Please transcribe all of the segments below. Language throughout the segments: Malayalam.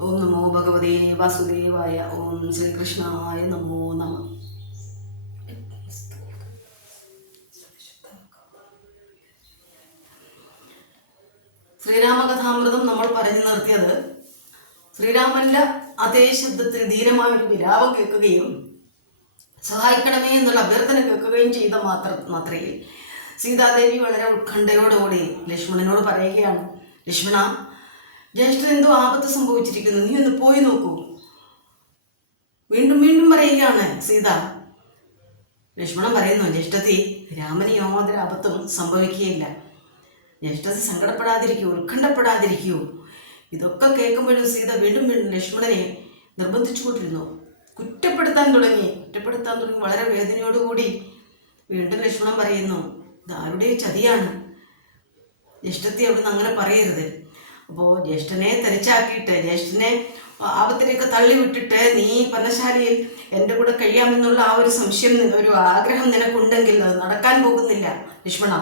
ഓം നമോ ഭഗവതേ വാസുദേവായ ഓം ശ്രീകൃഷ്ണായ നമോ നമ. ശ്രീരാമകഥാമൃതം നമ്മൾ പറഞ്ഞു നിർത്തിയത് ശ്രീരാമന്റെ അതേ ശബ്ദത്തിൽ ധീരമായ ഒരു വിലാപം കേൾക്കുകയും സഹായിക്കണമേ എന്നുള്ള അഭ്യർത്ഥന കേൾക്കുകയും ചെയ്ത മാത്ര മാത്രയിൽ സീതാദേവി വളരെ ഉത്കണ്ഠയോടുകൂടി ലക്ഷ്മണനോട് പറയുകയാണ് ലക്ഷ്മണ ജ്യേഷ്ഠൻ എന്തോ ആപത്ത് സംഭവിച്ചിരിക്കുന്നു. നീ ഒന്ന് പോയി നോക്കൂ. വീണ്ടും വീണ്ടും പറയുകയാണ് സീത. ലക്ഷ്മണൻ പറയുന്നു ജ്യേഷ്ഠത്തി രാമന് യാതൊരു ആപത്തും സംഭവിക്കുകയില്ല. ജ്യേഷ്ഠത്തി സങ്കടപ്പെടാതിരിക്കൂ ഉത്കണ്ഠപ്പെടാതിരിക്കൂ. ഇതൊക്കെ കേൾക്കുമ്പോഴും സീത വീണ്ടും വീണ്ടും ലക്ഷ്മണനെ നിർബന്ധിച്ചുകൊണ്ടിരുന്നു കുറ്റപ്പെടുത്താൻ തുടങ്ങി. കുറ്റപ്പെടുത്താൻ തുടങ്ങി. വളരെ വേദനയോടുകൂടി വീണ്ടും ലക്ഷ്മണൻ പറയുന്നു ഇത് ആരുടെ ചതിയാണ്? ജ്യേഷ്ഠത്തി അവിടുന്ന് അങ്ങനെ പറയരുത്. അപ്പോൾ ജ്യേഷ്ഠനെ തെരച്ചാക്കിയിട്ട് ജ്യേഷ്ഠനെ ആപത്തിലേക്ക് തള്ളിവിട്ടിട്ട് നീ പന്നശാലയിൽ എന്റെ കൂടെ കഴിയാമെന്നുള്ള ആ ഒരു സംശയം ഒരു ആഗ്രഹം നിനക്കുണ്ടെങ്കിൽ അത് നടക്കാൻ പോകുന്നില്ല ലക്ഷ്മണ.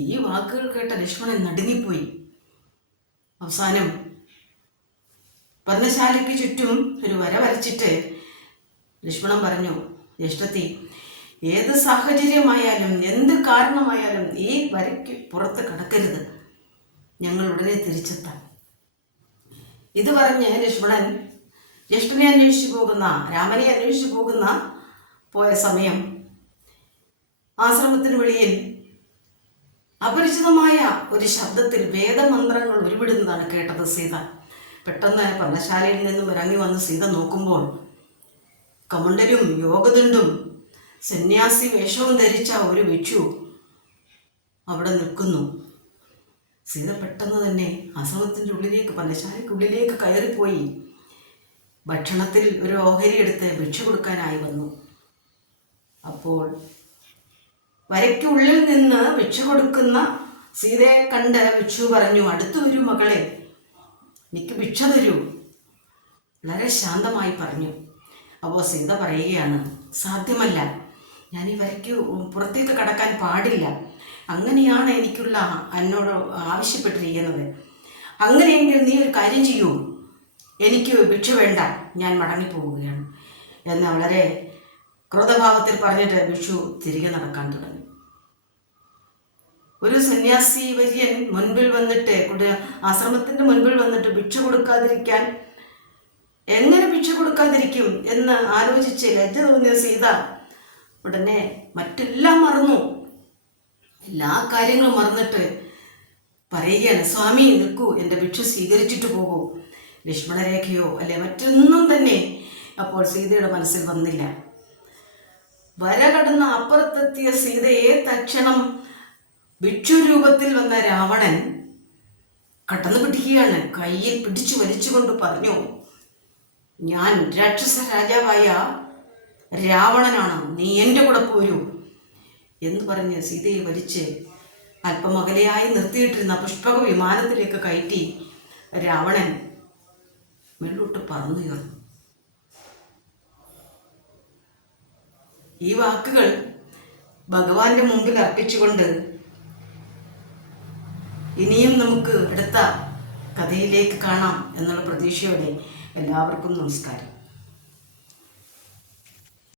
ഈ വാക്കുകൾ കേട്ട ലക്ഷ്മണൻ നടുങ്ങിപ്പോയി. അവസാനം പർണശാലയ്ക്ക് ചുറ്റും ഒരു വര വരച്ചിട്ട് ലക്ഷ്മണൻ പറഞ്ഞു ജ്യേഷ്ഠത്തി ഏത് സാഹചര്യമായാലും എന്ത് കാരണമായാലും ഈ വരയ്ക്ക് പുറത്ത് കടക്കരുത്. ഞങ്ങൾ ഉടനെ തിരിച്ചെത്താം. ഇത് പറഞ്ഞ് ലക്ഷ്മണൻ ജ്യേഷ്ഠനെ അന്വേഷിച്ചു പോകുന്ന രാമനെ അന്വേഷിച്ചു പോകുന്ന പോയ സമയം ആശ്രമത്തിന് വെളിയിൽ അപരിചിതമായ ഒരു ശബ്ദത്തിൽ വേദമന്ത്രങ്ങൾ ഉരുവിടുന്നതാണ് കേട്ടത് സീത. പെട്ടെന്ന് പർണശാലയിൽ നിന്നും ഇറങ്ങി വന്ന് സീത നോക്കുമ്പോൾ കമുണ്ടരും യോഗദണ്ഡും സന്യാസി വേഷവും ധരിച്ച ഒരു ഭിക്ഷു അവിടെ നിൽക്കുന്നു. സീത പെട്ടെന്ന് തന്നെ അസുഖത്തിന്റെ ഉള്ളിലേക്ക് പർണശാലയ്ക്കുള്ളിലേക്ക് കയറിപ്പോയി. ഭക്ഷണത്തിൽ ഒരു ഓഹരി എടുത്ത് ഭിക്ഷ കൊടുക്കാനായി വന്നു. അപ്പോൾ വരയ്ക്കുള്ളിൽ നിന്ന് ഭിക്ഷ കൊടുക്കുന്ന സീതയെ കണ്ട് ഭിക്ഷു പറഞ്ഞു അടുത്തു വരൂ മകളെ എനിക്ക് ഭിക്ഷ തരൂ. വളരെ ശാന്തമായി പറഞ്ഞു. അപ്പോൾ സീത പറയുകയാണ് സാധ്യമല്ല ഞാൻ ഈ വരയ്ക്ക് പുറത്തേക്ക് കടക്കാൻ പാടില്ല. അങ്ങനെയാണ് എനിക്കുള്ള എന്നോട് ആവശ്യപ്പെട്ടിരിക്കുന്നത്. അങ്ങനെയെങ്കിൽ നീ ഒരു കാര്യം ചെയ്യൂ. എനിക്ക് ഭിക്ഷ വേണ്ട. ഞാൻ മടങ്ങിപ്പോവുകയാണ്. എന്ന് വളരെ ക്രോധഭാവത്തിൽ പറഞ്ഞിട്ട് ഭിക്ഷു തിരികെ നടക്കാൻ തുടങ്ങി. ഒരു സന്യാസി വര്യൻ മുൻപിൽ വന്നിട്ട് കൂടെ ആശ്രമത്തിന്റെ മുൻപിൽ വന്നിട്ട് ഭിക്ഷ കൊടുക്കാതിരിക്കാൻ എങ്ങനെ ഭിക്ഷ കൊടുക്കാതിരിക്കും എന്ന് ആലോചിച്ച് ലജ്ജ തോന്നിയ സീത ഉടനെ മറ്റെല്ലാം മറന്നു. എല്ലാ കാര്യങ്ങളും മറന്നിട്ട് പറയുകയാണ് സ്വാമി നിൽക്കൂ എന്റെ ഭിക്ഷ സ്വീകരിച്ചിട്ട് പോകൂ. ലക്ഷ്മണരേഖയോ അല്ലെ മറ്റൊന്നും തന്നെ അപ്പോൾ സീതയുടെ മനസ്സിൽ വന്നില്ല. വര കടന്ന അപ്പുറത്തെത്തിയ സീതയെ തക്ഷണം ഭിക്ഷുരൂപത്തിൽ വന്ന രാവണൻ കടന്നു പിടിക്കുകയാണ്. കയ്യിൽ പിടിച്ചു വലിച്ചുകൊണ്ട് പറഞ്ഞു ഞാൻ രാക്ഷസ രാജാവായ രാവണനാണ്. നീ എന്റെ കൂടെ പോരൂ. എന്ന് പറഞ്ഞ് സീതയെ വലിച്ച് അല്പം നിർത്തിയിട്ടിരുന്ന പുഷ്പക വിമാനത്തിലേക്ക് കയറ്റി രാവണൻ മേലോട്ട് പറന്നുയർന്നു ഈ വാക്കുകൾ ഭഗവാന്റെ മുമ്പിൽ അർപ്പിച്ചുകൊണ്ട് ഇനിയും നമുക്ക് അടുത്ത കഥയിലേക്ക് കാണാം എന്നുള്ള പ്രതീക്ഷയോടെ എല്ലാവർക്കും നമസ്കാരം.